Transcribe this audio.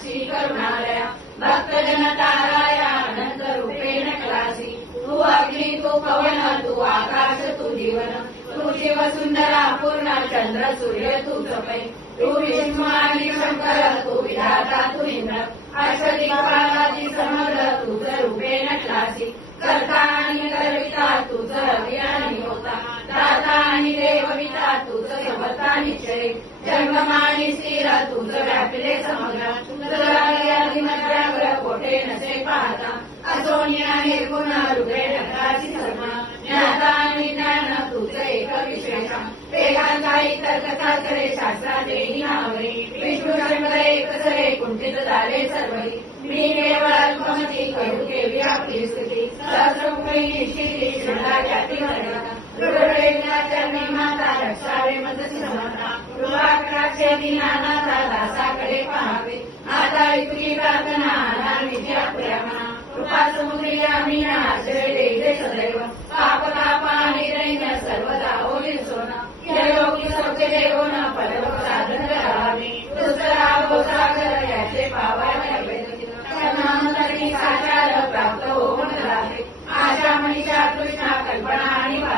साक्षी करुणालया भक्त जनताराया अनंत रूपेण कलासी तू अग्नि तू पवन तू आकाश तू जीवन. तू जीव सुंदरा पूर्ण चंद्र सूर्य तू तपै तू विष्णू आणि दाता देवविता तुझ समर्था निश्चय. जंगम स्थिर तुझ व्यापले समग्र. तुझ कोठे नसे पाहता. असोनिया आहे रुग्रे हृदय नकाची सर्मा. ज्ञाता आणि ज्ञान तुझ एक विशेष. वेगांताई इतर कथा करे शास्त्राचेही नावे विष्णू शंकर एक सरे कुंठित झाले सर्वही मी केवळ अल्पमती करू केली आपली स्थिती सहस्रमुखी निश्चिती शृंगा जाती वर्णा रक्षावे मदती समता दिनानाथा दासाकडे पाहावे. आता इतकी प्रार्थना आला विद्या प्रेमा कृपा समुद्री आम्ही आश्रय